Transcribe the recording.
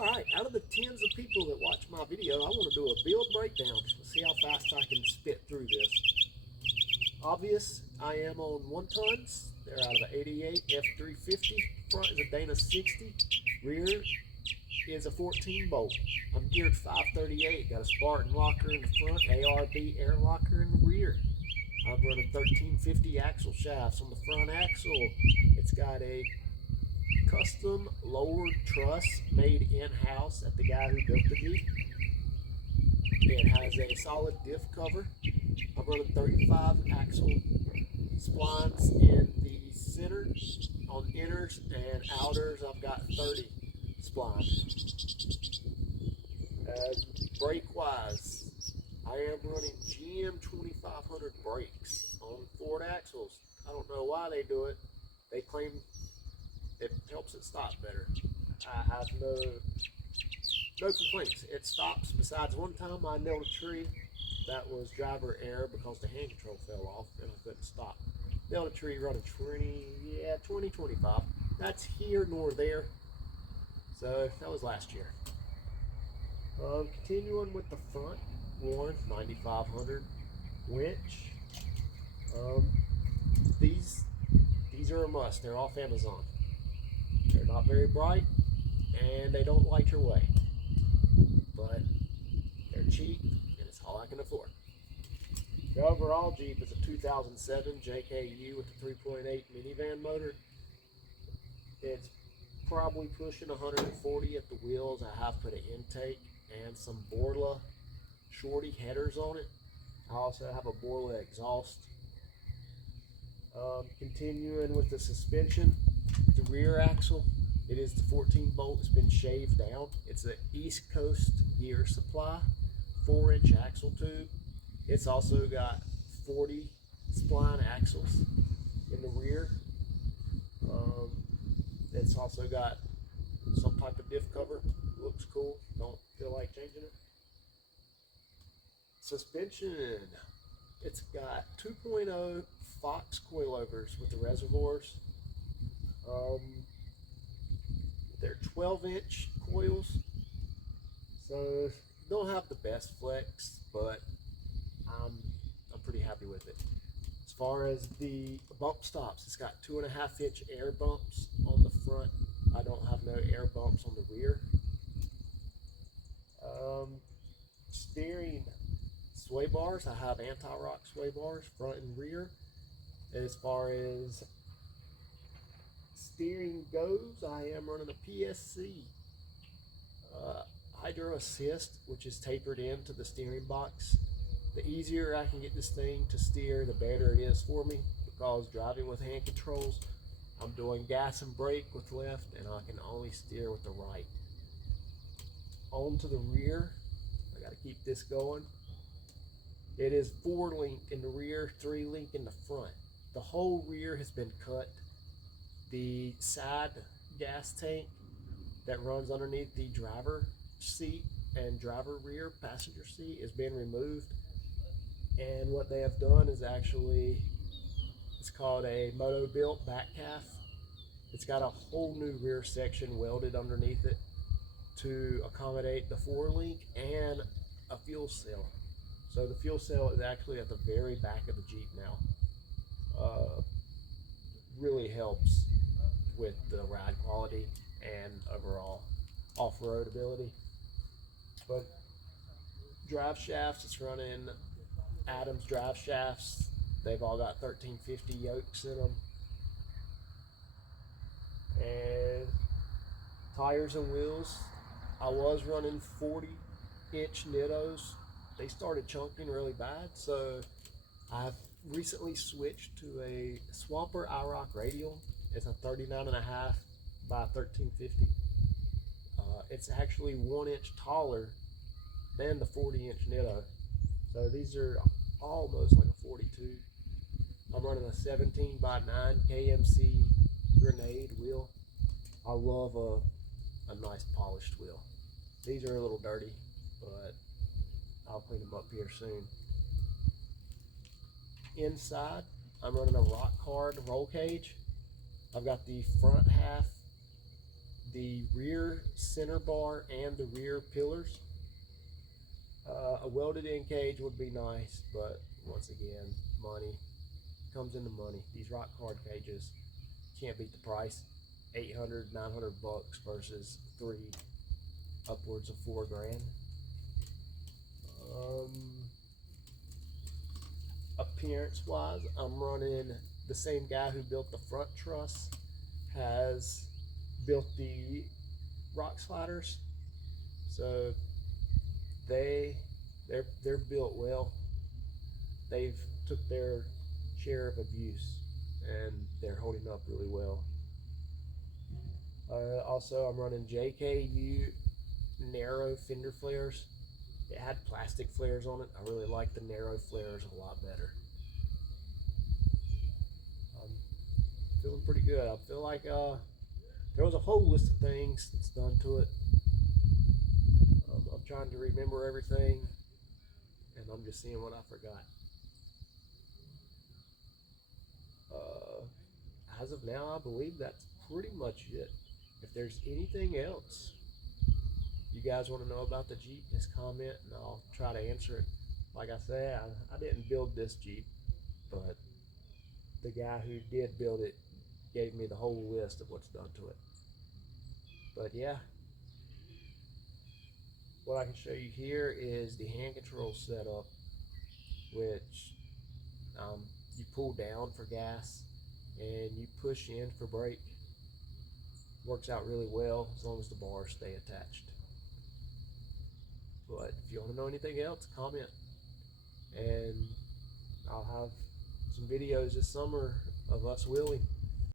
All right, out of the tens of people that watch my video, I want to do a build breakdown. Let's see how fast I can spit through this. Obvious, I am on 1 tons. They're out of an 88 F350. Front is a Dana 60. Rear is a 14 bolt. I'm geared 538. Got a Spartan locker in the front, ARB air locker in the rear. I'm running 1350 axle shafts on the front axle. It's got a custom lowered truss made in-house at the guy who built the Jeep. It has a solid diff cover. I'm running 35 axle splines in the center. On inners and outers, I've got 30 splines. Brake-wise, I am running GM 2500 brakes on Ford axles. I don't know why they do it. They claim it helps it stop better. I have no complaints. It stops. Besides one time I nailed a tree that was driver error because the hand control fell off and I couldn't stop. Nailed a tree running 20, 25. That's here nor there. So that was last year. Continuing with the front, Warren 9500 winch. These are a must. They're off Amazon. They're not very bright and they don't light your way, but they're cheap and it's all I can afford. The overall Jeep is a 2007 JKU with a 3.8 minivan motor. It's probably pushing 140 at the wheels. I have put an intake and some Borla shorty headers on it. I also have a Borla exhaust. Continuing with the suspension, the rear axle, it is the 14 bolt. It's been shaved down. It's an East Coast gear supply, 4-inch axle tube. It's also got 40 spline axles in the rear. It's also got some type of diff cover. Looks cool. Don't feel like changing it. Suspension. It's got 2.0 Fox coilovers with the reservoirs. They're 12-inch coils, so don't have the best flex, but I'm pretty happy with it. As far as the bump stops, it's got 2.5-inch air bumps on the front. I don't have no air bumps on the rear. Steering sway bars, I have anti-rock sway bars front and rear. As far as steering goes, I am running a PSC hydro assist, which is tapered into the steering box. The easier I can get this thing to steer, the better it is for me, because driving with hand controls, I'm doing gas and brake with left and I can only steer with the right. On to the rear, I got to keep this going. It is 4-link in the rear, 3-link in the front. The whole rear has been cut. The side gas tank that runs underneath the driver seat and driver rear passenger seat is being removed. And what they have done is actually, it's called a moto built back calf. It's got a whole new rear section welded underneath it to accommodate the 4-link and a fuel cell. So the fuel cell is actually at the very back of the Jeep now. Really helps with the ride quality and overall off-road ability. But drive shafts, it's running Adams drive shafts. They've all got 1350 yokes in them. And tires and wheels, I was running 40-inch Nittos. They started chunking really bad, so I've recently switched to a Swamper IROC radial. It's a 39.5 by 1350. It's actually 1 inch taller than the 40-inch Nitto. So these are almost like a 42. I'm running a 17 by 9 KMC grenade wheel. I love a nice polished wheel. These are a little dirty, but I'll clean them up here soon. Inside, I'm running a rock hard roll cage. I've got the front half the rear center bar and the rear pillars. A welded in cage would be nice, but once again, money comes into money. These rock hard cages can't beat the price. 800, 900 bucks versus three, upwards of $4,000. Appearance wise, I'm running the same guy who built the front truss has built the rock sliders, so they're built well. They've took their share of abuse and they're holding up really well. Also, I'm running JKU narrow fender flares. It had plastic flares on it. I really like the narrow flares a lot better. I'm feeling pretty good. I feel like there was a whole list of things that's done to it. I'm trying to remember everything, and I'm just seeing what I forgot. As of now, I believe that's pretty much it. If there's anything else you guys want to know about the Jeep, just comment and I'll try to answer it. Like I said, I didn't build this Jeep, but the guy who did build it gave me the whole list of what's done to it. But yeah, what I can show you here is the hand control setup, which you pull down for gas and you push in for brake. Works out really well as long as the bars stay attached. But if you want to know anything else, comment, and I'll have some videos this summer of us wheeling.